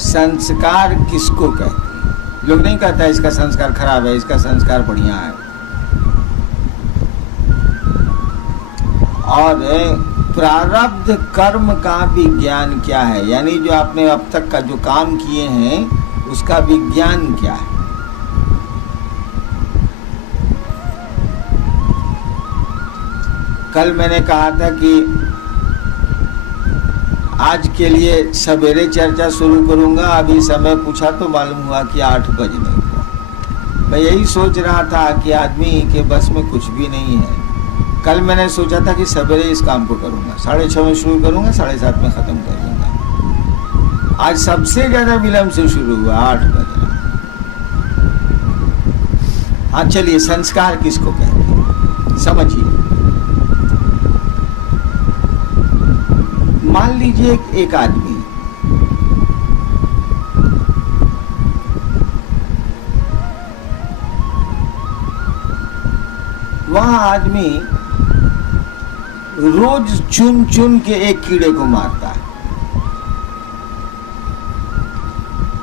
संस्कार किसको कहते हैं? लोग नहीं कहता इसका संस्कार खराब है, इसका संस्कार बढ़िया है। और प्रारब्ध कर्म का विज्ञान क्या है, यानी जो आपने अब तक का जो काम किए हैं उसका विज्ञान क्या है। कल मैंने कहा था कि आज के लिए सवेरे चर्चा शुरू करूंगा, अभी समय पूछा तो मालूम हुआ कि 8 बजने को। मैं यही सोच रहा था कि आदमी के बस में कुछ भी नहीं है। कल मैंने सोचा था कि सवेरे इस काम को करूंगा, 6:30 में शुरू करूंगा, 7:30 में खत्म कर दूंगा। आज सबसे ज्यादा विलंब से शुरू हुआ, 8 बजे। हाँ चलिए, संस्कार किसको कहते हैं समझिए। मान लीजिए एक आदमी वह आदमी रोज चुन चुन के एक कीड़े को मारता है।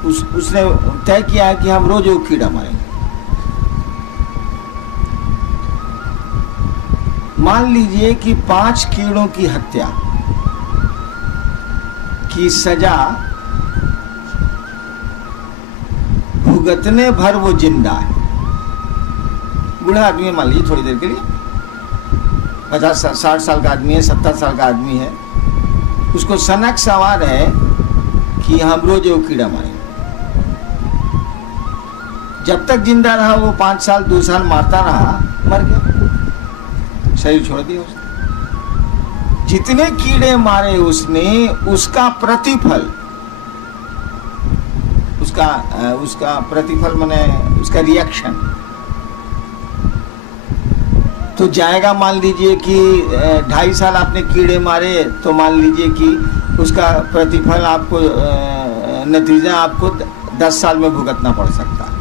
उसने तय किया है कि हम रोज एक कीड़ा मारेंगे। मान लीजिए कि 5 कीड़ों की हत्या की सजा भुगतने भर वो जिंदा है। बूढ़ा आदमी मान लीजिए थोड़ी देर के लिए, 50-60 साल का आदमी है, 70 साल का आदमी है, उसको सनक सवार है कि हम रोज वो कीड़ा मारेंगे। जब तक जिंदा रहा वो 5 साल 2 साल मारता रहा, मर गया, शरीर छोड़ दिया उसने। जितने कीड़े मारे उसने, उसका प्रतिफल, उसका प्रतिफल माने उसका रिएक्शन तो जाएगा। मान लीजिए कि 2.5 साल आपने कीड़े मारे, तो मान लीजिए कि उसका प्रतिफल आपको, नतीजा आपको 10 साल में भुगतना पड़ सकता है।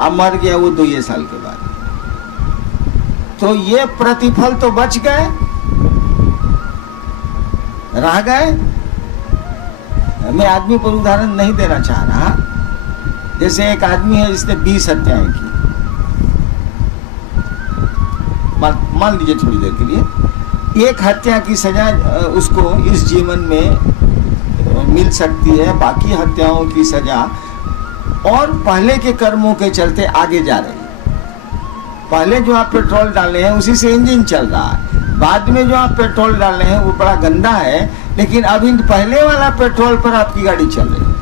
अब मर गया वो 2 साल के बाद, तो ये प्रतिफल तो बच गए, रह गए। मैं आदमी पर उदाहरण नहीं देना चाह रहा। जैसे एक आदमी है जिसने 20 हत्याएं की, मान लीजिए थोड़ी देर के लिए, एक हत्या की सजा उसको इस जीवन में मिल सकती है, बाकी हत्याओं की सजा और पहले के कर्मों के चलते आगे जा रही है। पहले जो आप पेट्रोल डाले हैं उसी से इंजन चल रहा है, बाद में जो आप पेट्रोल डाल रहे हैं वो बड़ा गंदा है, लेकिन अभी पहले वाला पेट्रोल पर आपकी गाड़ी चल रही है।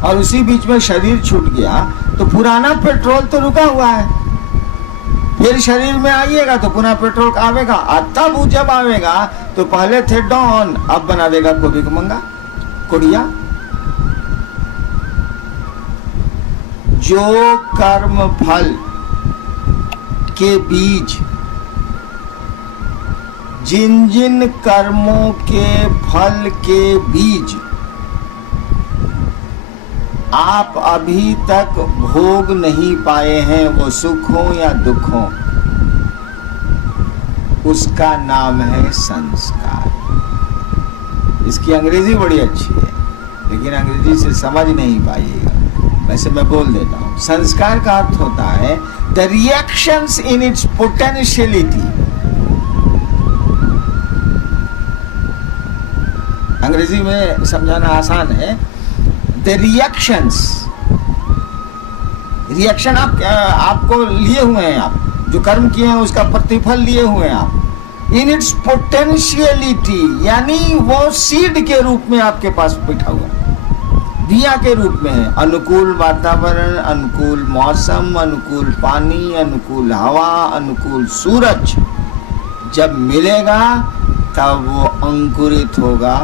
और उसी बीच में शरीर छूट गया तो पुराना पेट्रोल तो रुका हुआ है, फिर शरीर में आइएगा तो पुनः पेट्रोल आवेगा। तब वो जब आवेगा तो पहले थे डॉन, अब बना देगा कोबी को मंगा कोड़िया। जो कर्म फल के बीज, जिन जिन कर्मों के फल के बीज आप अभी तक भोग नहीं पाए हैं, वो सुख हो या दुख हो, उसका नाम है संस्कार। इसकी अंग्रेजी बड़ी अच्छी है, लेकिन अंग्रेजी से समझ नहीं पाइएगा, वैसे मैं बोल देता हूं। संस्कार का अर्थ होता है the reactions in its potentiality. अंग्रेजी में समझाना आसान है। द रिएक्शंस, रिएक्शन आपको लिए हुए हैं, आप जो कर्म किए हैं उसका प्रतिफल लिए हुए हैं आप, इन इट्स पोटेंशियलिटी, यानी वो सीड के रूप में आपके पास बैठा हुआ है, दिया के रूप में है। अनुकूल वातावरण, अनुकूल मौसम, अनुकूल पानी, अनुकूल हवा, अनुकूल सूरज जब मिलेगा तब वो अंकुरित होगा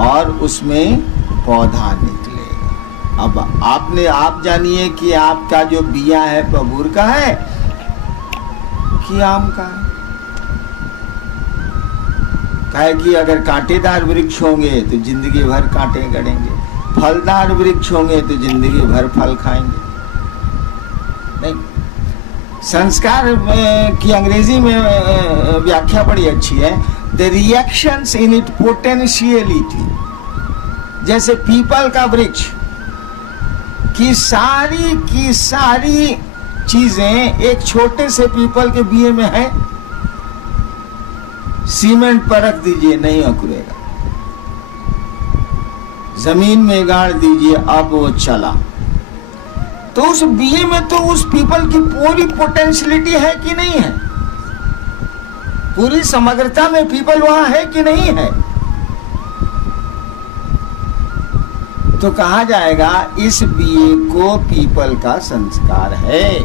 और उसमें पौधा निकलेगा। अब आप जानिए कि आपका जो बिया है बबूर का है कि आम का है। काहे कि अगर कांटेदार वृक्ष होंगे तो जिंदगी भर कांटे गड़ेंगे, फलदार वृक्ष होंगे तो जिंदगी भर फल खाएंगे। नहीं, संस्कार की अंग्रेजी में व्याख्या बड़ी अच्छी है, the reactions in it potentiality, जैसे पीपल का वृक्ष की सारी चीजें एक छोटे से पीपल के बीए में है। सीमेंट पर रख दीजिए, नहीं अंकुरेगा। जमीन में गाड़ दीजिए, अब वो चला। तो उस बीए में तो उस पीपल की पूरी पोटेंशियलिटी है कि नहीं है? पूरी समग्रता में पीपल वहां है कि नहीं है? तो कहा जाएगा इस बीए को पीपल का संस्कार है।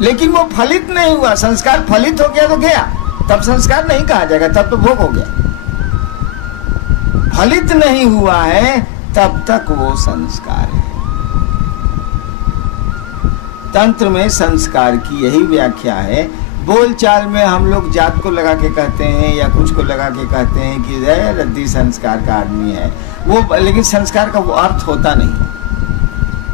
लेकिन वो फलित नहीं हुआ। संस्कार फलित हो गया तो गया, तब संस्कार नहीं कहा जाएगा, तब तो भोग हो गया। फलित नहीं हुआ है तब तक वो संस्कार है। तंत्र में संस्कार की यही व्याख्या है। बोलचाल में हम लोग जात को लगा के कहते हैं या कुछ को लगा के कहते हैं कि रद्दी संस्कार का आदमी है वो, लेकिन संस्कार का वो अर्थ होता नहीं।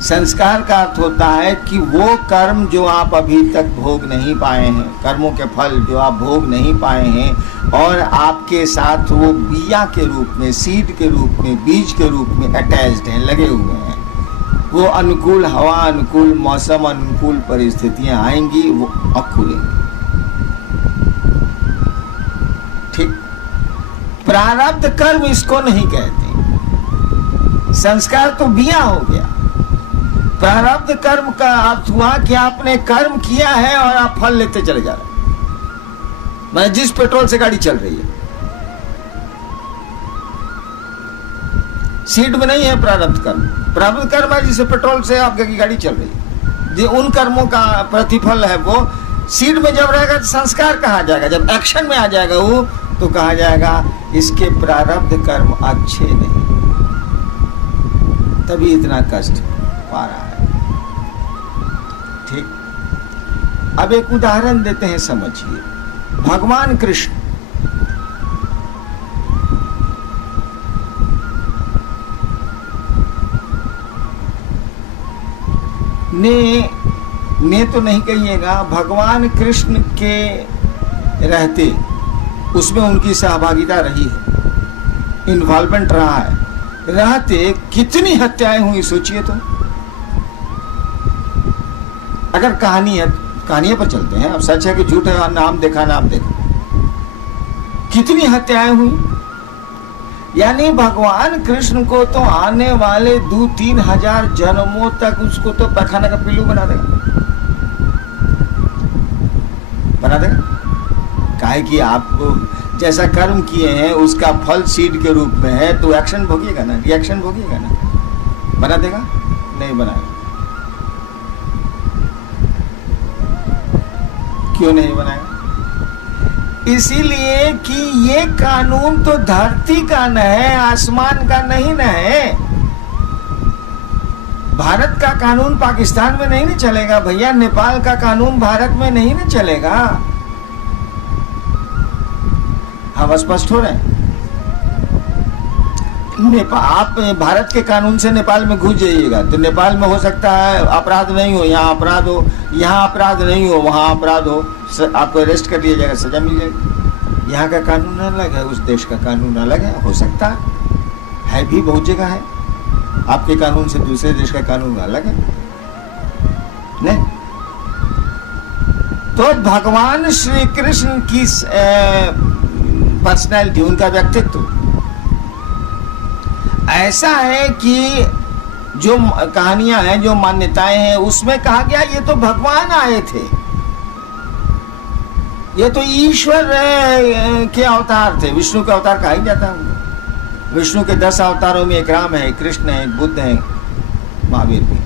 संस्कार का अर्थ होता है कि वो कर्म जो आप अभी तक भोग नहीं पाए हैं, कर्मों के फल जो आप भोग नहीं पाए हैं और आपके साथ वो बिया के रूप में, सीड के रूप में, बीज के रूप में अटैच्ड हैं, लगे हुए हैं। वो अनुकूल हवा, अनुकूल मौसम, अनुकूल परिस्थितियां आएंगी, वो अंकुरेंगी। ठीक। प्रारब्ध कर्म इसको नहीं कहते। संस्कार तो बिया हो गया। प्रारब्ध कर्म का अर्थ हुआ कि आपने कर्म किया है और आप फल लेते चले जा रहे हैं। मैं जिस पेट्रोल से गाड़ी चल रही है, सीट में नहीं है प्रारब्ध कर्म। प्रारब्ध कर्म है जिस पेट्रोल से आपकी गाड़ी चल रही है, जो उन कर्मों का प्रतिफल है वो सीट में जब रहेगा तो संस्कार कहा जाएगा। जब एक्शन में आ जाएगा वो तो कहा जाएगा इसके प्रारब्ध कर्म अच्छे नहीं, तभी इतना कष्ट पा रहा है। ठीक। अब एक उदाहरण देते हैं, समझिए। भगवान कृष्ण ने तो नहीं कहिएगा, भगवान कृष्ण के रहते उसमें उनकी सहभागिता रही है, इन्वॉल्वमेंट रहा है। रहते कितनी हत्याएं हुई सोचिए तो। अगर कहानियां पर चलते हैं, अब सच है कि झूठ है, नाम देखा नाम देखा, कितनी हत्याएं हुई। यानी भगवान कृष्ण को तो आने वाले 2-3 हजार जन्मों तक उसको तो पैखाना का पिल्लू बना देगा। काहे कि आप जैसा कर्म किए हैं उसका फल सीड के रूप में है, तो एक्शन भोगिएगा ना, रिएक्शन भोगिएगा ना। बना देगा? नहीं बनाएगा। क्यों नहीं बनाएगा? इसीलिए कि ये कानून तो धरती का न है, आसमान का नहीं न है। भारत का कानून पाकिस्तान में नहीं न चलेगा भैया, नेपाल का कानून भारत में नहीं न चलेगा। हम स्पष्ट हो रहे हैं। आप भारत के कानून से नेपाल में घुस जाइएगा तो नेपाल में हो सकता है अपराध नहीं हो, यहाँ अपराध हो, यहाँ अपराध नहीं हो, वहाँ अपराध हो, आपको अरेस्ट कर लिया जाएगा, सजा मिल जाएगी। यहाँ का कानून अलग है, उस देश का कानून अलग है। हो सकता है भी, बहुत जगह है आपके कानून से दूसरे देश का कानून अलग है। नहीं तो भगवान श्री कृष्ण की पर्सनैलिटी, उनका व्यक्तित्व ऐसा है कि जो कहानियां हैं, जो मान्यताएं हैं, उसमें कहा गया ये तो भगवान आए थे, ये तो ईश्वर के अवतार थे। विष्णु के अवतार कहा ही जाता है। विष्णु के 10 अवतारों में एक राम है, एक कृष्ण है, एक बुद्ध है, महावीर भी।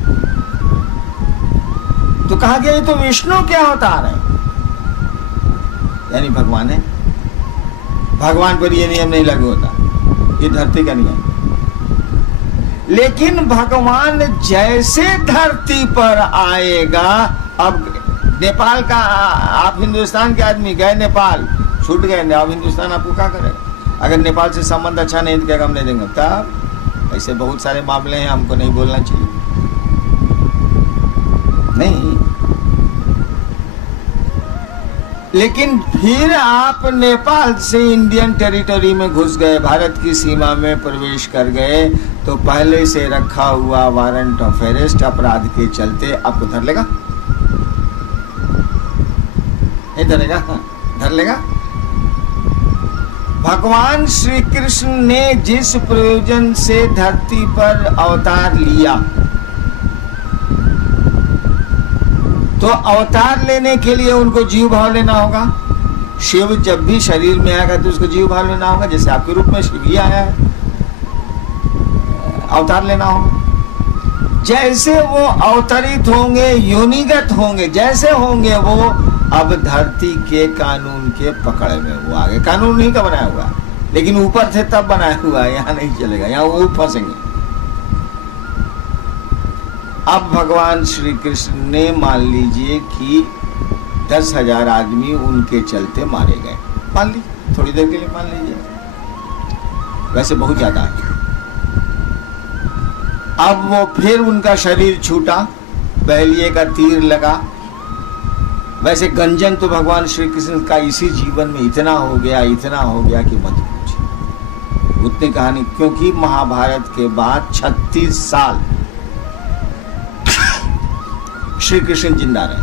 तो कहा गया ये तो विष्णु के अवतार है, यानी भगवान है। भगवान पर ये नियम नहीं लागू होता, ये धरती का नियम। लेकिन भगवान जैसे धरती पर आएगा, अब नेपाल का, आप हिंदुस्तान के आदमी गए नेपाल, छूट गए, अब हिंदुस्तान आपको क्या करेगा? अगर नेपाल से संबंध अच्छा नहीं तो क्या हम नहीं देंगे? तब ऐसे बहुत सारे मामले हैं, हमको नहीं बोलना चाहिए। नहीं, लेकिन फिर आप नेपाल से इंडियन टेरिटरी में घुस गए, भारत की सीमा में प्रवेश कर गए, तो पहले से रखा हुआ वारंट ऑफ अरेस्ट अपराध के चलते आपको धर लेगा, नहीं धरेगा? धर लेगा। भगवान श्री कृष्ण ने जिस प्रयोजन से धरती पर अवतार लिया, तो अवतार लेने के लिए उनको जीव भाव लेना होगा। शिव जब भी शरीर में आएगा तो उसको जीव भाव लेना होगा, जैसे आपके रूप में शिव ही आया है, अवतार लेना होगा। जैसे वो अवतरित होंगे, योनिगत होंगे, जैसे होंगे वो अब धरती के कानून के पकड़ में वो आगे। कानून नहीं का बनाया हुआ, लेकिन ऊपर से तब बनाया हुआ है, यहाँ नहीं चलेगा, यहाँ वो फंसेंगे। अब भगवान श्री कृष्ण ने मान लीजिए कि 10,000 आदमी उनके चलते मारे गए, मान लीजिए, थोड़ी देर के लिए मान लीजिए, वैसे बहुत ज्यादा है। अब वो फिर उनका शरीर छूटा, बहलिए का तीर लगा। वैसे गंजन तो भगवान श्री कृष्ण का इसी जीवन में इतना हो गया कि मत पूछिए उतनी कहानी, क्योंकि महाभारत के बाद 36 साल श्री कृष्ण जिंदा रहे।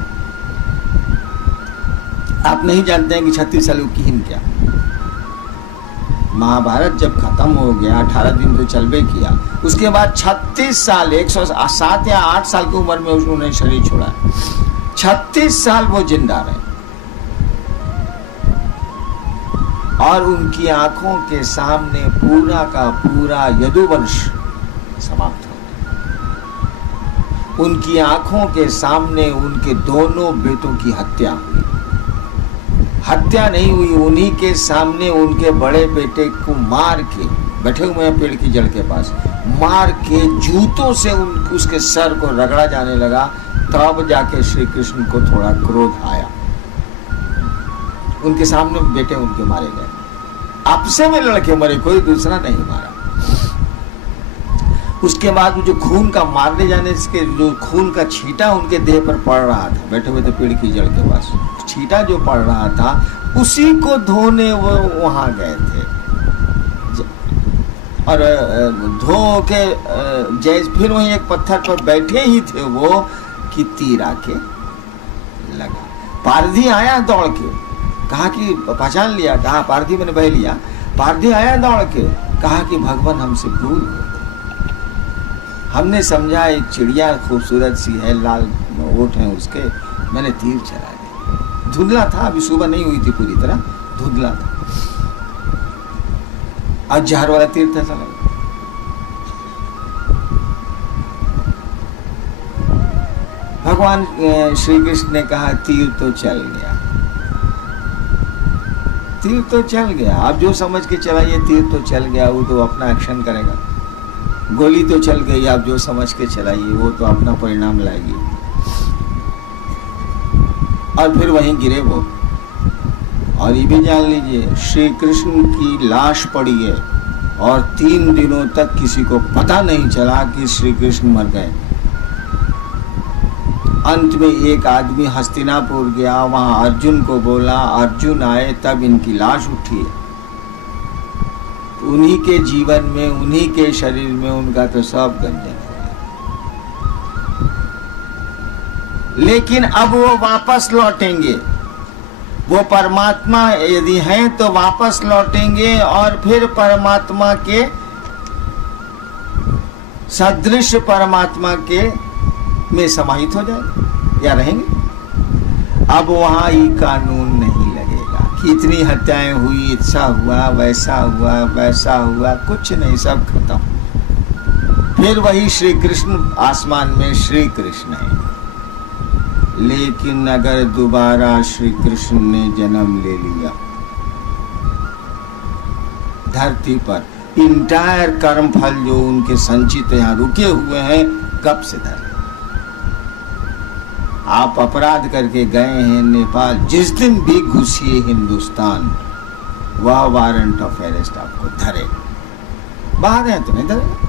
आप नहीं जानते हैं कि 36 साल की हिम क्या। महाभारत जब खत्म हो गया, 18 दिन तो चलबे किया, उसके बाद 36 साल 107 या 8 साल की उम्र में उन्होंने शरीर छोड़ा। 36 साल वो जिंदा रहे और उनकी आंखों के सामने पूरा का पूरा यदुवंश समाप्त हो गया। उनकी आंखों के सामने उनके दोनों बेटों की हत्या हुई। हत्या नहीं हुई, उन्हीं के सामने उनके बड़े बेटे को मार के, बैठे हुए हैं पेड़ की जड़ के पास, मार के जूतों से उसके सर को रगड़ा जाने लगा। तब जाके श्री कृष्ण को थोड़ा क्रोध आया। उनके सामने बेटे उनके मारे गए, आपसे में लड़के मरे, कोई दूसरा नहीं मारा। उसके बाद जो खून का मारने जाने के जो खून का छींटा उनके देह पर पड़ रहा था, बैठे हुए थे पेड़ की जड़ के पास, छींटा जो पड़ रहा था उसी को धोने वो वहां गए थे। और धो के जैसे फिर वहीं एक पत्थर पर बैठे ही थे वो कि तीर आके लगा। पारधी आया दौड़ के, कहा कि पहचान लिया, कहा पारधी मैंने बह लिया। पारधी आया दौड़ के, कहा कि भगवान हमसे भूल हो, हमने समझा एक चिड़िया खूबसूरत सी है, लाल ओठ है उसके, मैंने तीर चला दिया। धुंधला था, अभी सुबह नहीं हुई थी पूरी तरह, धुंधला था, आज जहर वाला तीर था चला। भगवान श्री कृष्ण ने कहा तीर तो चल गया, तीर तो चल गया, आप जो समझ के चलाइए, तीर तो चल गया, वो तो अपना एक्शन करेगा। गोली तो चल गई, आप जो समझ के चलाइए, वो तो अपना परिणाम लाएगी। और फिर वहीं गिरे वो। और ये भी जान लीजिए, श्री कृष्ण की लाश पड़ी है और 3 दिनों तक किसी को पता नहीं चला कि श्री कृष्ण मर गए। अंत में एक आदमी हस्तिनापुर गया, वहां अर्जुन को बोला, अर्जुन आए, तब इनकी लाश उठी। उन्हीं के जीवन में, उन्हीं के शरीर में उनका तो सब गंजन हो गया। लेकिन अब वो वापस लौटेंगे, वो परमात्मा यदि हैं तो वापस लौटेंगे और फिर परमात्मा के सदृश परमात्मा के में समाहित हो जाएंगे या रहेंगे। अब वहां ये कानून नहीं लगेगा कि इतनी हत्याएं हुई, ऐसा हुआ, वैसा हुआ, वैसा हुआ, कुछ नहीं, सब खत्म। फिर वही श्री कृष्ण आसमान में श्री कृष्ण है। लेकिन अगर दोबारा श्री कृष्ण ने जन्म ले लिया धरती पर, इंटायर कर्म फल जो उनके संचित यहाँ रुके हुए हैं, कब से धर। आप अपराध करके गए हैं नेपाल, जिस दिन भी घुसिए हिंदुस्तान, वह वारंट ऑफ अरेस्ट आपको धरेगा। बाहर हैं तो नहीं धरेगा।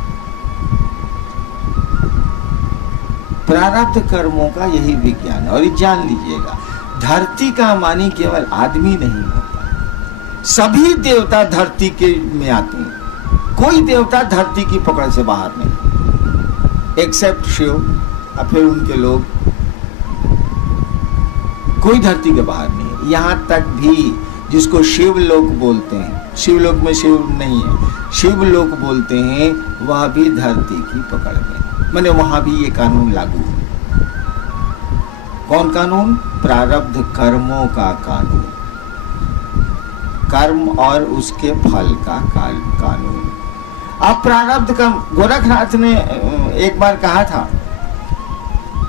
प्रारब्ध कर्मों का यही विज्ञान है। और ये जान लीजिएगा, धरती का मानी केवल आदमी नहीं होता, सभी देवता धरती के में आते हैं, कोई देवता धरती की पकड़ से बाहर नहीं, एक्सेप्ट शिव और फिर उनके लोग, कोई धरती के बाहर नहीं है। यहां तक भी जिसको शिवलोक बोलते हैं, शिवलोक में शिव नहीं है, शिवलोक बोलते हैं, वह भी धरती की पकड़ में, माने वहां भी ये कानून लागू है। कौन कानून? प्रारब्ध कर्मों का कानून, कर्म और उसके फल का कानून। अब प्रारब्ध कर्म, गोरखनाथ ने एक बार कहा था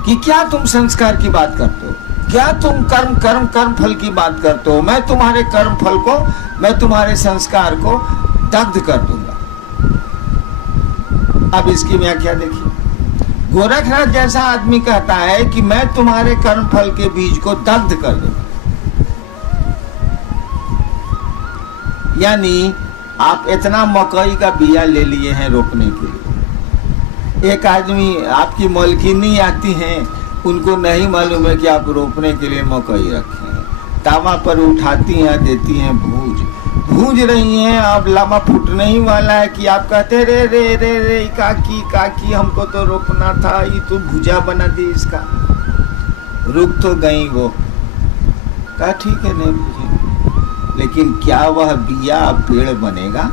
कि क्या तुम संस्कार की बात करते हो, क्या तुम कर्म फल की बात करते हो, मैं तुम्हारे कर्म फल को, मैं तुम्हारे संस्कार को दग्ध कर दूंगा। अब इसकी व्याख्या देखिए, गोरखनाथ जैसा आदमी कहता है कि मैं तुम्हारे कर्म फल के बीज को दग्ध कर दूंगा, यानी आप इतना मकई का बिया ले लिए हैं रोपने के लिए, एक आदमी आपकी मालकिनी आती हैं, उनको नहीं मालूम है कि आप रोपने के लिए मकई रखे हैं, तावा पर उठाती हैं, देती हैं भूज रही हैं, अब लामा फूटने ही वाला है कि आप कहते रे रे रे रे काकी हमको तो रोपना था, ये तो भुजा बना दी इसका। रुक तो गई वो, कहा ठीक है नहीं भुजे, लेकिन क्या वह बिया पेड़ बनेगा?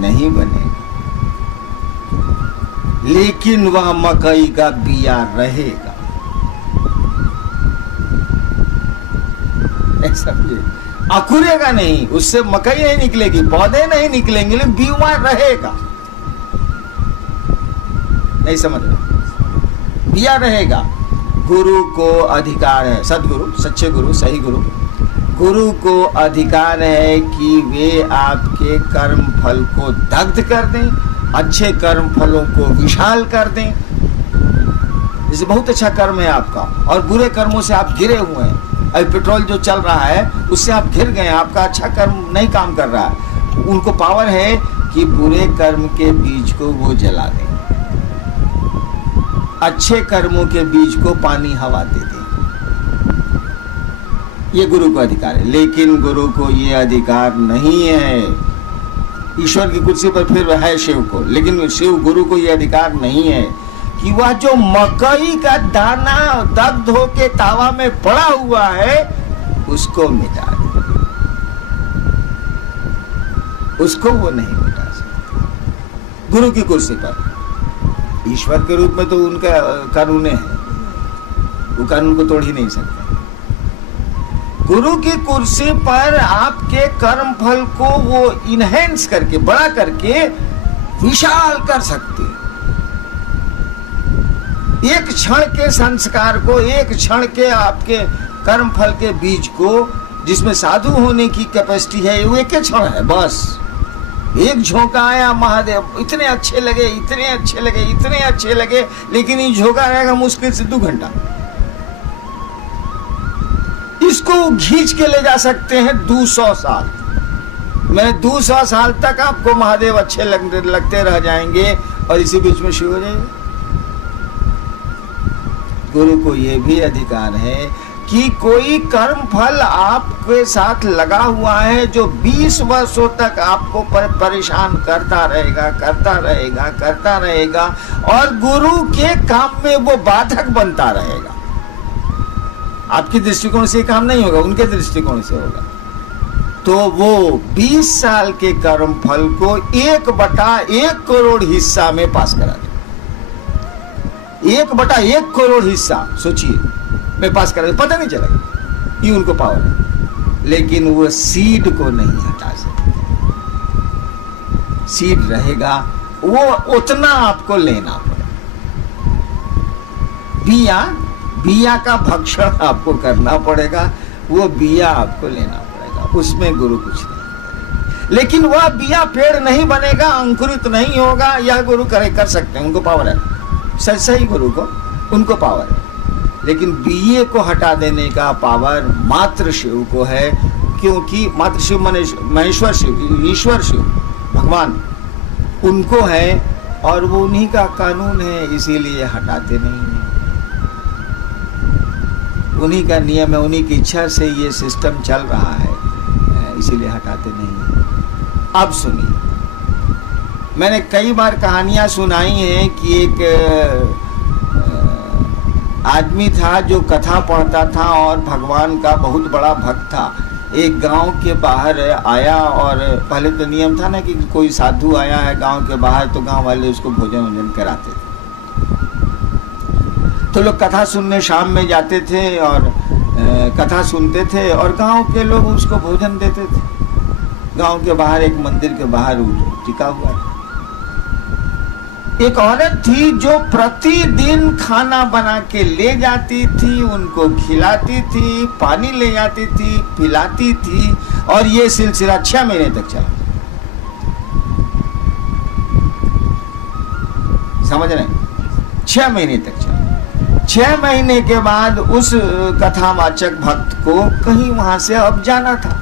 नहीं बनेगा, लेकिन वह मकई का बिया रहेगा। समझे? अकुरेगा नहीं, उससे मकई नहीं निकलेगी, पौधे नहीं निकलेंगे, लेकिन बीमा रहेगा। नहीं समझ रहे? बिया रहेगा। गुरु को अधिकार है, सदगुरु, सच्चे गुरु, सही गुरु को अधिकार है कि वे आपके कर्म फल को दग्ध कर दें, अच्छे कर्म फलों को विशाल कर दें। जैसे बहुत अच्छा कर्म है आपका और बुरे कर्मों से आप घिरे हुए हैं, अभी पेट्रोल जो चल रहा है उससे आप घिर गए, आपका अच्छा कर्म नहीं काम कर रहा है, उनको पावर है कि बुरे कर्म के बीज को वो जला दें, अच्छे कर्मों के बीज को पानी हवा दे दें। ये गुरु का अधिकार है, लेकिन गुरु को ये अधिकार नहीं है। ईश्वर की कुर्सी पर फिर है शिव को, लेकिन शिव गुरु को ये अधिकार नहीं है कि वह जो मकई का दाना दग्ध होके तावा में पड़ा हुआ है उसको मिटा दे, उसको वो नहीं मिटा सकता गुरु की कुर्सी पर। ईश्वर के रूप में तो उनका कानून है, वो कानून को तोड़ ही नहीं सकते। गुरु की कुर्सी पर आपके कर्म फल को वो इनहेंस करके, बड़ा करके विशाल कर सकते हैं। एक क्षण के संस्कार को, एक क्षण के आपके कर्म फल के बीज को, जिसमें साधु होने की कैपेसिटी है, वो एक क्षण है बस। एक झोंका आया, महादेव इतने अच्छे लगे, इतने अच्छे लगे, इतने अच्छे लगे, लेकिन ये झोंका रहेगा मुश्किल से 2 घंटा। इसको खींच के ले जा सकते हैं 200 साल। मैं 200 साल तक आपको महादेव अच्छे लगते रह जाएंगे और इसी बीच में शिव हो जाएंगे। गुरु को यह भी अधिकार है कि कोई कर्म फल आपके साथ लगा हुआ है जो 20 वर्षों तक आपको परेशान करता रहेगा और गुरु के काम में वो बाधक बनता रहेगा। आपकी दृष्टिकोण से काम नहीं होगा, उनके दृष्टिकोण से होगा। तो वो 20 साल के कर्म फल को 1/1 करोड़ हिस्सा में पास करा दे। 1/1 करोड़ हिस्सा सोचिए मैं पास करा दे, पता नहीं चलेगा, ये उनको पावर है। लेकिन वो सीड को नहीं हटा सकते, सीड रहेगा, वो उतना आपको लेना पड़ेगा। बिया का भक्षण आपको करना पड़ेगा, वो बिया आपको लेना पड़ेगा, उसमें गुरु कुछ नहीं करेगा। लेकिन वह बिया पेड़ नहीं बनेगा, अंकुरित नहीं होगा, यह गुरु कर सकते हैं, उनको पावर है। सही गुरु को, उनको पावर है। लेकिन बिये को हटा देने का पावर मात्र शिव को है, क्योंकि मात्र शिव महेश्वर शिव, ईश्वर शिव, भगवान उनको है और वो उन्हीं का कानून है, इसीलिए हटाते नहीं है। उन्हीं का नियम है, उन्हीं की इच्छा से ये सिस्टम चल रहा है, इसीलिए हटाते नहीं हैं। अब सुनिए, मैंने कई बार कहानियां सुनाई हैं कि एक आदमी था जो कथा पढ़ता था और भगवान का बहुत बड़ा भक्त था। एक गांव के बाहर आया और पहले तो नियम था ना कि कोई साधु आया है गांव के बाहर तो गांव वाले उसको भोजन वोजन कराते थे। तो लोग कथा सुनने शाम में जाते थे और कथा सुनते थे और गांव के लोग उसको भोजन देते थे। गांव के बाहर एक मंदिर के बाहर टिका हुआ था। एक औरत थी जो प्रतिदिन खाना बना के ले जाती थी, उनको खिलाती थी, पानी ले जाती थी, पिलाती थी, और ये सिलसिला 6 महीने तक चला। समझ रहे? 6 महीने तक चला। 6 महीने के बाद उस कथावाचक भक्त को कहीं वहां से अब जाना था।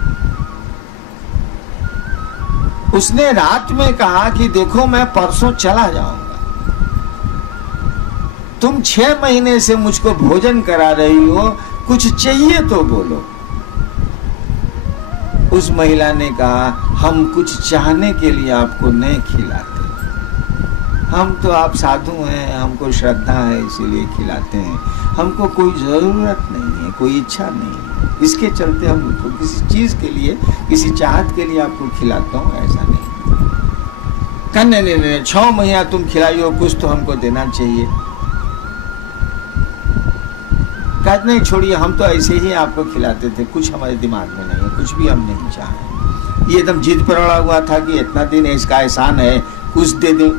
उसने रात में कहा कि देखो मैं परसों चला जाऊंगा, तुम 6 महीने से मुझको भोजन करा रही हो, कुछ चाहिए तो बोलो। उस महिला ने कहा हम कुछ चाहने के लिए आपको नहीं खिलाते, हम तो आप साधु हैं, हमको श्रद्धा है इसीलिए खिलाते हैं, हमको कोई जरूरत नहीं है, कोई इच्छा नहीं है, इसके चलते हम किसी चीज के लिए, किसी चाहत के लिए आपको खिलाता हूँ, ऐसा नहीं। कहने नहीं 6 महीना तुम खिलाई हो, कुछ तो हमको देना चाहिए। कहते नहीं छोड़िए, हम तो ऐसे ही आपको खिलाते थे, कुछ हमारे दिमाग में नहीं है, कुछ भी हम नहीं चाहे। ये एकदम जिद पर अड़ा हुआ था कि इतना दिन इसका एहसान है, कुछ दे दे।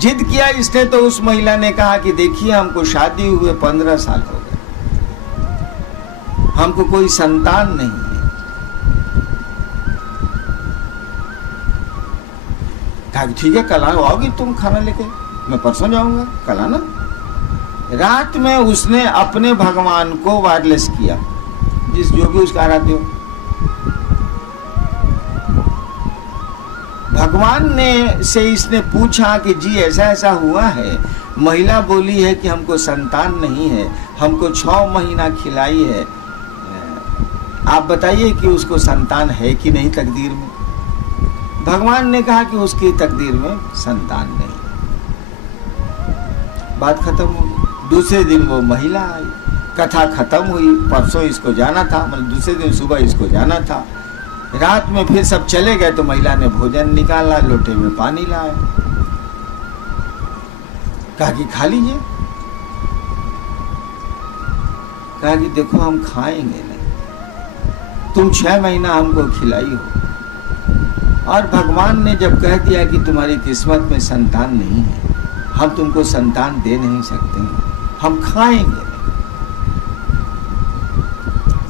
जिद किया इसने तो उस महिला ने कहा कि देखिए हमको शादी हुए 15 साल हो गए, हमको कोई संतान नहीं है। कहा ठीक है कल आओगी तुम खाना लेके, मैं परसों जाऊंगा, कल आना। रात में उसने अपने भगवान को वायरलेस किया, जिस जो भी उसका आराध्य हो। भगवान ने से इसने पूछा कि जी ऐसा ऐसा हुआ है, महिला बोली है कि हमको संतान नहीं है, हमको 6 महीना खिलाई है, आप बताइए कि उसको संतान है कि नहीं तकदीर में। भगवान ने कहा कि उसकी तकदीर में संतान नहीं। बात खत्म हो गई। दूसरे दिन वो महिला आई, कथा खत्म हुई, परसों इसको जाना था, मतलब दूसरे दिन सुबह इसको जाना था। रात में फिर सब चले गए तो महिला ने भोजन निकाला, लोटे में पानी लाया, कहा कि खा लीजिए। कहा कि देखो हम खाएंगे नहीं, तुम 6 महीना हमको खिलाई हो, और भगवान ने जब कह दिया कि तुम्हारी किस्मत में संतान नहीं है, हम तुमको संतान दे नहीं सकते, हम खाएंगे नहीं।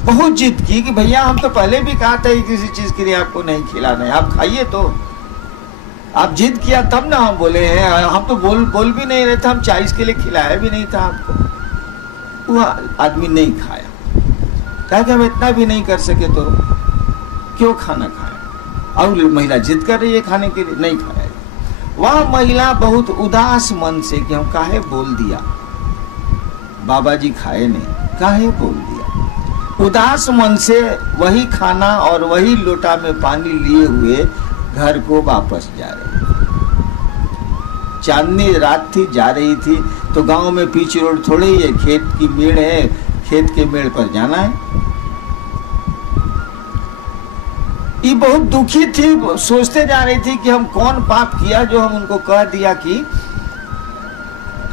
बहुत जिद की कि भैया हम तो पहले भी कहा था किसी चीज के लिए आपको नहीं खिलाना है, आप खाइए। तो आप जिद किया तब ना हम बोले हैं, हम तो बोल भी नहीं रहे थे, हम चाइस के लिए खिलाया भी नहीं था आपको। वो आदमी नहीं खाया, कहा कि हम इतना भी नहीं कर सके तो क्यों खाना खाए। और महिला जिद कर रही है खाने के लिए, नहीं खाया। वह महिला बहुत उदास मन से कि हम काहे बोल दिया, बाबा जी खाए नहीं, काहे बोल दिया। उदास मन से वही खाना और वही लोटा में पानी लिए हुए घर को वापस जा रही थी। चांदनी रात थी, जा रही थी तो गांव में पीछे रोड थोड़े ही है, खेत की मेड़ है, खेत के मेड़ पर जाना है। ये बहुत दुखी थी, सोचते जा रही थी कि हम कौन पाप किया जो हम उनको कह दिया कि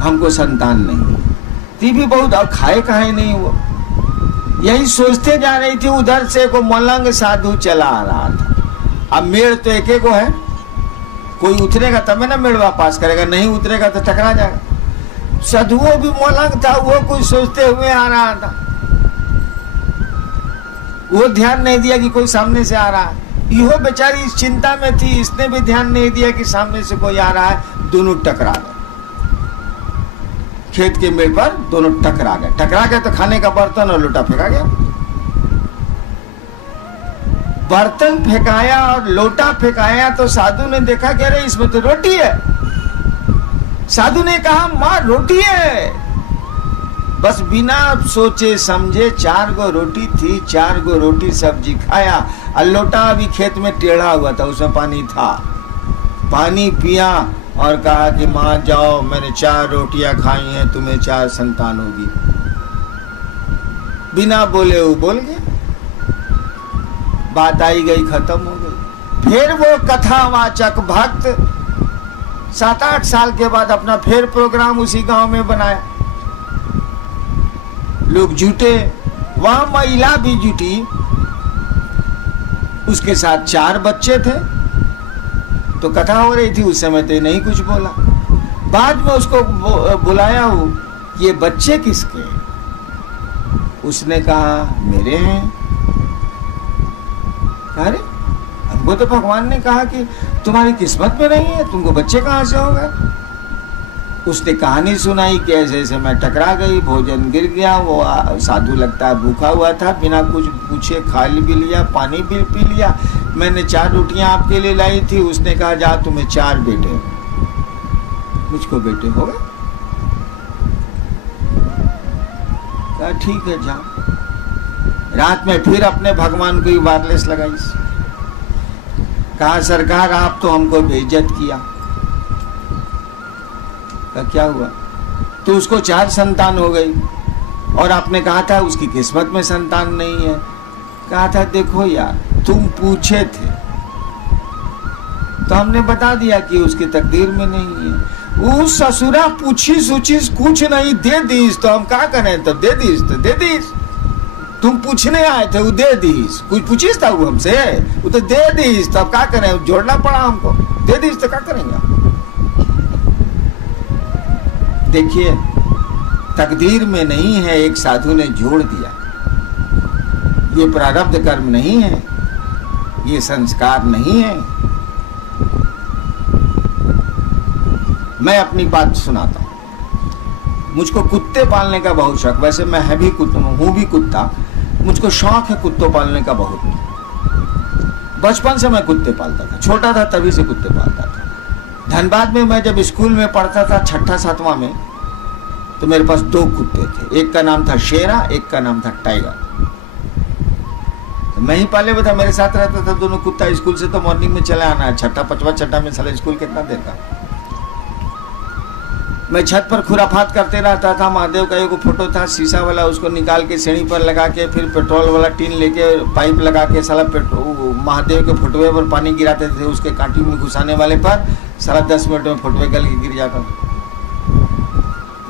हमको संतान नहीं है। ती भी बहुत, और खाए कहे नहीं वो, यही सोचते जा रही थी। उधर से को मलंग साधु चला आ रहा था। अब मेड़ तो एक एक है, कोई उतरेगा तब ना मेड़ पास करेगा, नहीं उतरेगा तो टकरा जाएगा। साधुओं भी मलंग था, वो कुछ सोचते हुए आ रहा था, वो ध्यान नहीं दिया कि कोई सामने से आ रहा है। इहो बेचारी इस चिंता में थी, इसने भी ध्यान नहीं दिया कि सामने से कोई आ रहा है। दोनों टकरा गए, खेत के मेड़ पर दोनों टकरा गए। टकरा गए तो खाने का बर्तन और लोटा फेंका गया। बर्तन फेंकाया और लोटा फेंकाया तो साधु ने देखा कि अरे इसमें तो रोटी है। साधु ने कहा माँ रोटी है। बस बिना सोचे समझे 4 गो रोटी थी, 4 गो रोटी सब्जी खाया, और लोटा अभी खेत में टेढ़ा हुआ था, उसमें पानी था, पानी पिया और कहा कि माँ जाओ, मैंने 4 रोटियां खाई हैं, तुम्हें 4 संतान होगी। बिना बोले वो बोल गया, बात आई गई, खत्म हो गई। फिर वो कथावाचक भक्त 7-8 साल के बाद अपना फिर प्रोग्राम उसी गांव में बनाया। लोग जुटे, वहां महिला भी जुटी, उसके साथ 4 बच्चे थे। तो कथा हो रही थी, उस समय तो नहीं कुछ बोला। बाद में उसको बुलाया हो, ये बच्चे किसके? उसने कहा मेरे हैं। अरे हमको तो भगवान ने कहा कि तुम्हारी किस्मत में नहीं है, तुमको बच्चे कहां से हो गए? उसने कहानी सुनाई कि ऐसे ऐसे मैं टकरा गई, भोजन गिर गया, वो साधु लगता है भूखा हुआ था, बिना कुछ पूछे खा भी लिया, पानी भी पी लिया। मैंने 4 रोटियां आपके लिए लाई थी, उसने कहा जा तुम्हें 4 बेटे, मुझको बेटे हो गए। कहा ठीक है जाओ। रात में फिर अपने भगवान को ही वायरलेस लगाई। कहा सरकार आप तो हमको बेइज्जत किया। क्या हुआ? तो उसको 4 संतान हो गई, और आपने कहा था उसकी किस्मत में संतान नहीं है। कहा था देखो यार, तुम पूछे थे तो हमने बता दिया कि उसकी तकदीर में नहीं है। वो ससुरा पूछी सूचिस कुछ नहीं, दे दीस, तो हम क्या करें? तो दे दीस, तो दे दीस। तुम पूछने आए थे, वो दे दीस। कुछ पूछिस था वो हमसे, वो तो दे दीस, तो अब क्या करें? जोड़ना पड़ा हमको, दे दीस तो क्या करेंगे? देखिए, तकदीर में नहीं है, एक साधु ने जोड़ दिया। ये प्रारब्ध कर्म नहीं है, ये संस्कार नहीं है। मैं अपनी बात सुनाता हूं। मुझको कुत्ते पालने का बहुत शौक, वैसे मैं हूं भी कुत्ता, मुझको शौक है कुत्तों पालने का बहुत। बचपन से मैं कुत्ते पालता था, छोटा था तभी से कुत्ते पालता था। धनबाद में मैं जब स्कूल में पढ़ता था 6ठा-7वां में, तो मेरे पास 2 कुत्ते थे। एक का नाम था शेरा, एक का नाम था टाइगर। तो मैं ही पाले हुआ था, मेरे साथ रहता था दोनों कुत्ता। स्कूल से तो मॉर्निंग में चले आना है, 6ठा 5वां 6ठा में साला स्कूल कितना देर का। मैं छत पर खुराफात करते रहता था। महादेव का एक फोटो था शीशा वाला, उसको निकाल के सीढ़ी पर लगा के, फिर पेट्रोल वाला टीन लेके पाइप लगा के साला महादेव के फोटोए पर पानी गिराते थे, उसके कांटी में घुसाने वाले पर साला 10 मिनट में फोटोए गल के गिर जाता।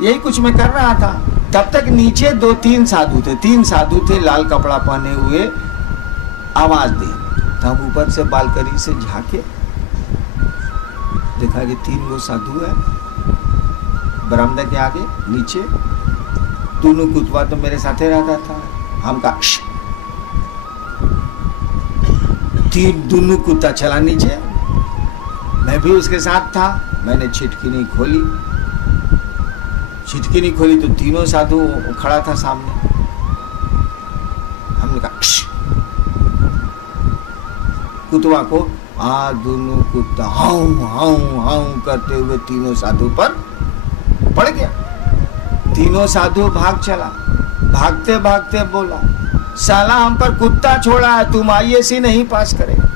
यही कुछ मैं कर रहा था। तब तक नीचे 2-3 साधु थे, 3 साधु थे लाल कपड़ा पहने हुए, आवाज दे। तो हम ऊपर से बालकनी से झांके, देखा कि 3 वो साधु है बरामदा के आगे नीचे। दोनों कुत्ता तो मेरे साथ ही रहता था। हम का दोनों कुत्ता चला नीचे, मैं भी उसके साथ था। मैंने छिटकी नहीं खोली तो तीनों साधु खड़ा था सामने। हमने कहा कुत्ता को, दोनों कुत्ता हाउ हाउ हाउ करते हुए तीनों साधु पर पड़ गया। तीनों साधु भाग चला। भागते भागते बोला, साला हम पर कुत्ता छोड़ा है, तुम IAC नहीं पास करेगा।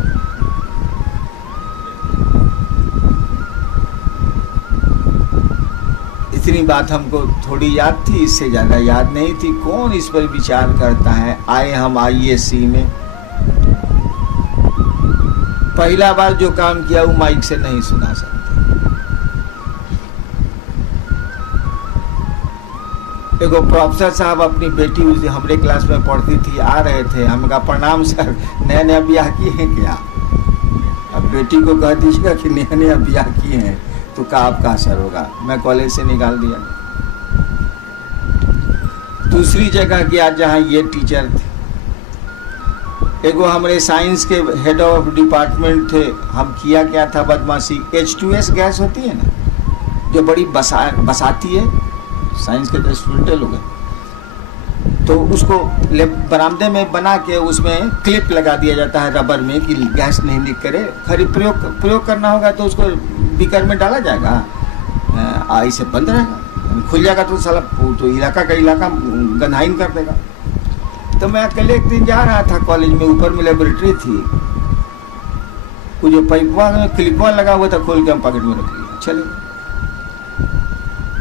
इतनी बात हमको थोड़ी याद थी, इससे ज्यादा याद नहीं थी। कौन इस पर विचार करता है? आए हम IAC में, पहला बार जो काम किया वो माइक से नहीं सुना सकते। देखो प्रोफेसर साहब अपनी बेटी उस हमारे क्लास में पढ़ती थी, आ रहे थे। हम कहा प्रणाम सर, नया नया ब्याह किए हैं क्या? अब बेटी को कह दीजिएगा कि नया नया ब्याह किए हैं, तो का आपका असर होगा। मैं कॉलेज से निकाल दिया। दूसरी जगह गया जहाँ ये टीचर थे, एगो हमारे साइंस के हेड ऑफ डिपार्टमेंट थे। हम किया क्या था बदमाशी, H2S गैस होती है ना, जो बड़ी बसाती है, साइंस के तो स्टूडेंट लोग हैं, तो उसको बरामदे में बना के उसमें क्लिप लगा दिया जाता है रबर में कि गैस नहीं लीक करे। खरी प्रयोग करना होगा तो उसको बीकर में डाला जाएगा, ऐसे बंद रहेगा। खुल जाएगा तो साला तो इलाका का इलाका गंधाइन कर देगा। तो मैं अकेले एक दिन जा रहा था कॉलेज में, ऊपर में लेबोरेटरी थी, वो जो पाइपवा में क्लिपवा लगा हुआ था खोल के हम पॉकेट में रख लिया, चले।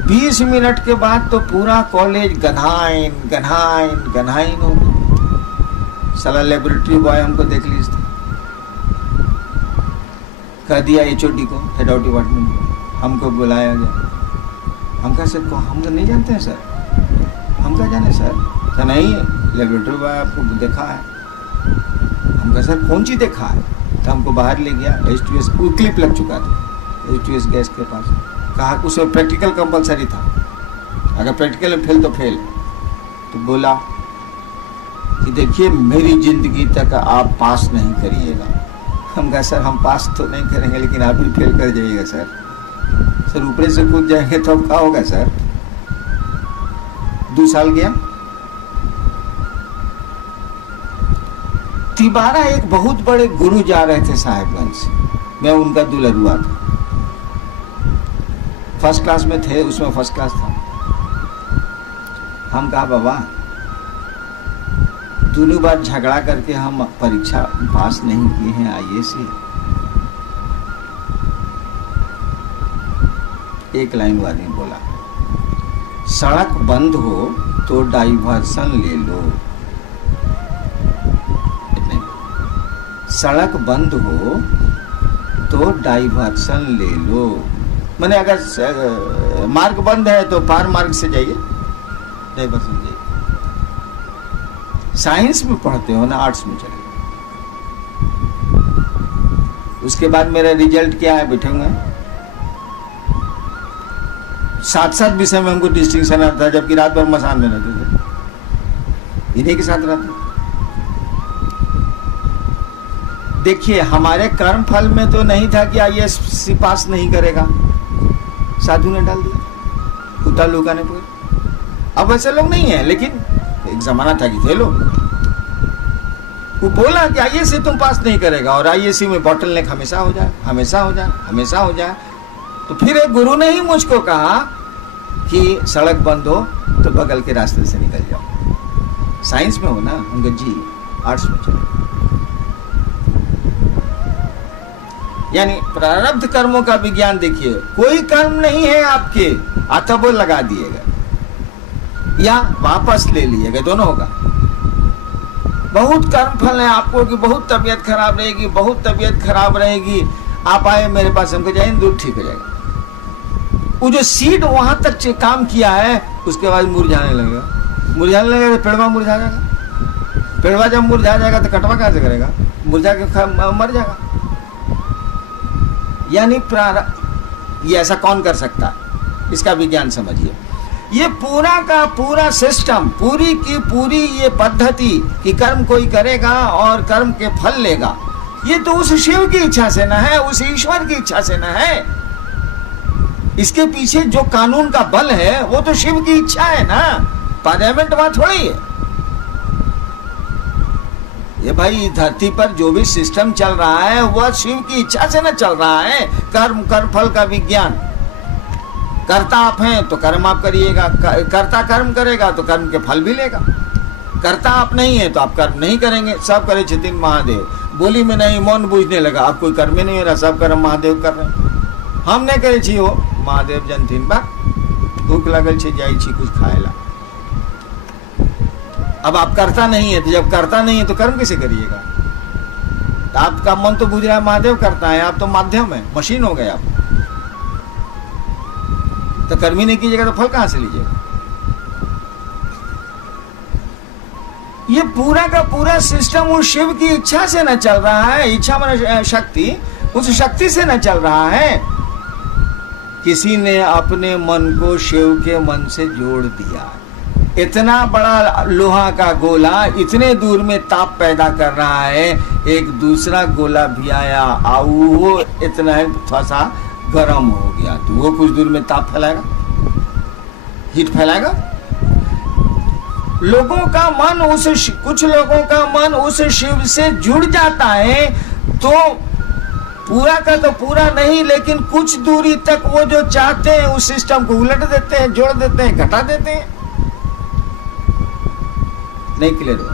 20 मिनट के बाद तो पूरा कॉलेज गंधाइन गंधाइन गंधाइन हो गया। साला लेबोरेटरी बॉय हमको देख ली, कह दिया HOD को, हेड ऑफ डिपार्टमेंट को, हमको बुलाया गया। हम कहा सर को हम तो नहीं जानते हैं सर, हम क्या जाने सर। तो नहीं, लेबोरेटरी बॉय आपको देखा है। हम कहा सर कौन चीज़ देखा है? तो हमको बाहर ले गया, H2S क्लिप लग चुका था H2S गैस के पास। कहा उसमें प्रैक्टिकल कंपलसरी था, अगर प्रैक्टिकल में फेल तो फेल। तो बोला कि देखिए मेरी जिंदगी तक आप पास नहीं करिएगा। हम कहा सर हम पास तो नहीं करेंगे, लेकिन आप भी फेल कर जाइएगा सर। सर ऊपर से कूद जाएंगे तो अब क्या होगा सर? 2 साल गया। तिबारा एक बहुत बड़े गुरु जा रहे थे साहेबगंज से, मैं उनका दुल्हरुआ था। फर्स्ट क्लास में थे, उसमें फर्स्ट क्लास था। हम कहा बाबा दोनों बार झगड़ा करके हम परीक्षा पास नहीं किए हैं IAS से। एक लाइन वाली बोला, सड़क बंद हो तो डाइवर्सन ले लो। सड़क बंद हो तो डाइवर्सन ले लो, मैंने अगर मार्ग बंद है तो पार मार्ग से जाइए, डाइवर्सन जाइए। साइंस में पढ़ते हो ना, आर्ट्स में चले। उसके बाद मेरा रिजल्ट क्या है, बैठे हुए 7 विषय में हमको डिस्टिंक्शन आता था, जबकि रात भर मसान में रहते थे, इन्हीं के साथ रहते। देखिए हमारे कर्म फल में तो नहीं था कि IAS पास नहीं करेगा, साधु ने डाल दिया, कुत्ता लुका ने पकड़। अब वैसे लोग नहीं है, लेकिन एक जमाना था कि थे लोग। वो बोला कि IAS से तुम पास नहीं करेगा, और IAS में बॉटल नेक हमेशा हो जाए, हमेशा हो जाए, हमेशा हो जाए। तो फिर एक गुरु ने ही मुझको कहा कि सड़क बंद हो तो बगल के रास्ते से निकल जाओ। साइंस में हो ना, उनका जी आर्ट्स में चले। यानी प्रारब्ध कर्मों का विज्ञान देखिए, कोई कर्म नहीं है आपके, अथवा लगा दिएगा या वापस ले लिएगा, दोनों होगा। बहुत कर्म फल है आपको कि बहुत तबीयत खराब रहेगी, बहुत तबीयत खराब रहेगी, आप आए मेरे पास, हमको जाए दूध ठीक हो जाएगा। वो जो सीड वहां तक काम किया है, उसके बाद मुरझाने लगेगा, मुरझाने लगेगा तो पेड़वा मुरझा जाएगा। पेड़वा जब मुरझा जाएगा तो कटवा कहां से करेगा? मुरझा के मर जाएगा। यानी प्रारब्ध, ये ऐसा कौन कर सकता है? इसका विज्ञान समझिए। ये पूरा का पूरा सिस्टम, पूरी की पूरी ये पद्धति कि कर्म कोई करेगा और कर्म के फल लेगा, ये तो उस शिव की इच्छा से न है, उस ईश्वर की इच्छा से न है। इसके पीछे जो कानून का बल है वो तो शिव की इच्छा है ना, पार्लियामेंट वहां थोड़ी है। ये भाई धरती पर जो भी सिस्टम चल रहा है वह शिव की इच्छा से न चल रहा है। कर्म कर्म फल का विज्ञान, कर्ता आप हैं तो कर्म आप करिएगा, कर्ता कर्म करेगा तो कर्म के फल भी लेगा। कर्ता आप नहीं है तो आप कर्म नहीं करेंगे। सब करे छथिन महादेव, बोली में नहीं मौन बूझने लगा, आप कोई कर्म नहीं हो रहा, सब कर्म महादेव कर रहे हैं। हम नहीं करे छी हो महादेव जनथिन बा, भूख लगल छे जाई छी कुछ खाएला। अब आप करता नहीं है, तो जब करता नहीं है तो कर्म कैसे करिएगा? तो आपका मन तो बुझ रहा है महादेव करता है, आप तो माध्यम है, मशीन हो गए आप। तो कर्म ही नहीं कीजिएगा तो फल कहां से लीजिएगा? ये पूरा का पूरा सिस्टम उस शिव की इच्छा से न चल रहा है। इच्छा माने शक्ति, उस शक्ति से न चल रहा है। किसी ने अपने मन को शिव के मन से जोड़ दिया। इतना बड़ा लोहा का गोला इतने दूर में ताप पैदा कर रहा है, एक दूसरा गोला भी आया और वो इतना थोड़ा सा गर्म हो गया, तो वो कुछ दूर में ताप फैलाएगा, हीट फैलाएगा। लोगों का मन कुछ लोगों का मन उस शिव से जुड़ जाता है तो पूरा का तो पूरा नहीं, लेकिन कुछ दूरी तक वो जो चाहते हैं उस सिस्टम को उलट देते हैं, जोड़ देते हैं, घटा देते हैं। नहीं क्लियर हुआ?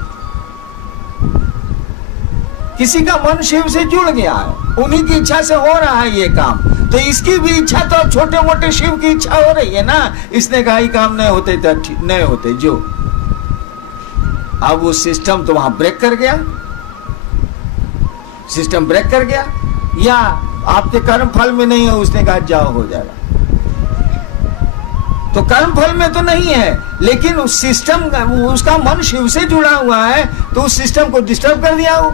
किसी का मन शिव से जुड़ गया है, उन्हीं की इच्छा से हो रहा है ये काम, तो इसकी भी इच्छा तो छोटे मोटे शिव की इच्छा हो रही है ना। इसने कहा ये काम नहीं होते तो नहीं होते जो, अब वो सिस्टम तो वहां ब्रेक कर गया, सिस्टम ब्रेक कर गया, या आपके कर्म फल में नहीं है, उसने कहा जाओ हो जाएगा। तो कर्म फल में तो नहीं है, लेकिन उस सिस्टम, उसका मन शिव से जुड़ा हुआ है, तो उस सिस्टम को डिस्टर्ब कर दिया हो।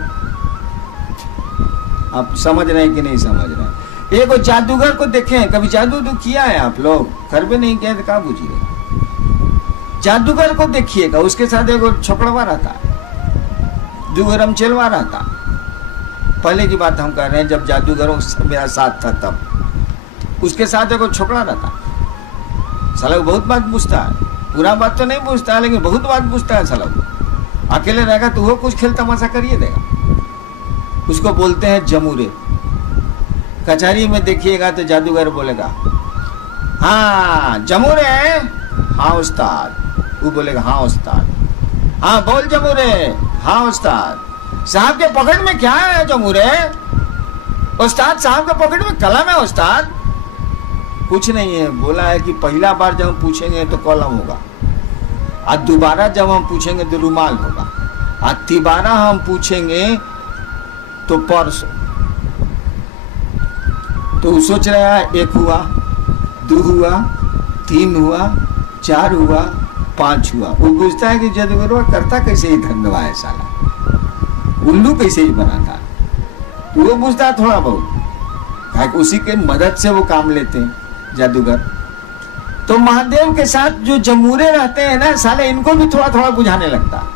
आप समझ रहे हैं कि नहीं समझ रहे हैं? एक जादूगर को देखें, कभी जादू किया है आप लोग? घर पे नहीं किया तो क्या पूछिए। जादूगर को देखिएगा, उसके साथ एक छोकड़वा रहता, दुगरम चलवा रहता। पहले की बात हम कर रहे हैं, जब जादूगरों मेरा साथ था तब। उसके साथ एक छोकरा रहता, साला बहुत बात पूछता है, पूरा बात तो नहीं पूछता है, लेकिन बहुत बात पूछता है साला। अकेले रहेगा तो वो कुछ खेल तमाशा करिए देगा। उसको बोलते हैं जमूरे। कचहरी में देखिएगा तो जादूगर बोलेगा हाँ जमूरे, हाँ उस्ताद। वो बोलेगा हाँ उस्ताद। हाँ बोल जमूरे, हाँ उस्ताद। साहब के पॉकेट में क्या है जमूरे? उस्ताद साहब के पॉकेट में कलम है उस्ताद। कुछ नहीं है, बोला है कि पहला बार जब हम पूछेंगे तो कलम होगा, और दोबारा जब हम पूछेंगे तो रुमाल होगा, और तिबारा हम पूछेंगे तो पर्स। तो सोच रहा है 1 हुआ, 2 हुआ, 3 हुआ, 4 हुआ, 5 हुआ। वो पूछता है कि जादूगर करता कैसे ही धंधवा है साला, उल्लू कैसे ही बनाता। तो वो पूछता है थोड़ा बहुत, उसी के मदद से वो काम लेते हैं जादूगर। तो महादेव के साथ जो जमूरे रहते हैं ना साले, इनको भी थोड़ा थोड़ा बुझाने लगता।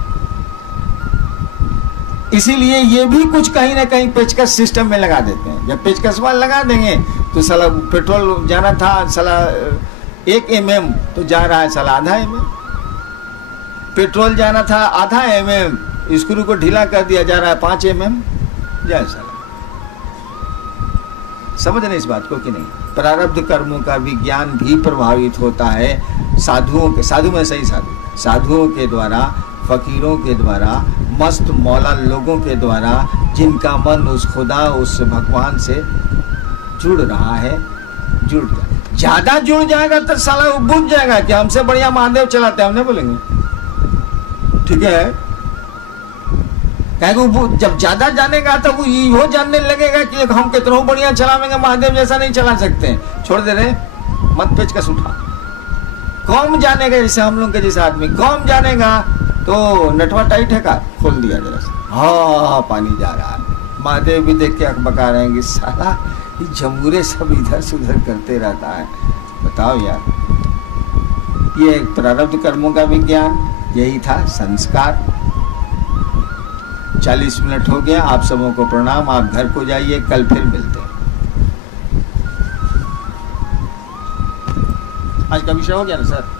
इसीलिए ये भी कुछ कहीं ना कहीं पेचकस सिस्टम में लगा देते हैं। जब पेचकस वाल लगा देंगे तो साला पेट्रोल जाना था साला 1 mm, तो जा रहा है साला आधा mm। पेट्रोल जाना था आधा mm, स्क्रू को ढीला कर दिया, जा रहा है 5 mm। जाए साला। समझ रहे इस बात को कि नहीं? प्रारब्ध कर्मों का विज्ञान भी प्रभावित होता है साधुओं के, साधु में सही साधु, साधुओं के द्वारा, फकीरों के द्वारा, मस्त मौला लोगों के द्वारा, जिनका मन उस खुदा, उस भगवान से जुड़ रहा है। जुड़ जाए, ज्यादा जुड़ जाएगा तो साला वो बुझ जाएगा कि हमसे बढ़िया महादेव चलाते हैं, हमने बोलेंगे ठीक है। कहेंगे जब ज्यादा जानेगा तो वो जानने लगेगा कि हम कितना बढ़िया चलावेंगे, महादेव जैसा नहीं चला सकते। छोड़ दे रहे, मत पेचकस उठा। कौन जानेगा, जैसे हम लोग के जैसे आदमी कौन जानेगा, तो नटवा टाइट है का खोल दिया जरा से, हाँ पानी जा रहा है। महादेव भी देख के अकबका रहे हैं कि साला ये जमूरे सब इधर से उधर करते रहता है। बताओ यार, ये प्रारब्ध कर्मों का विज्ञान यही था, संस्कार। 40 मिनट हो गया, आप सबों को प्रणाम। आप घर को जाइए, कल फिर मिलते हैं। आज का विषय हो गया ना सर?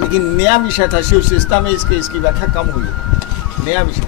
लेकिन नया विषय था शिव शिष्टा में, इसकी व्याख्या कम हुई है। नया विषय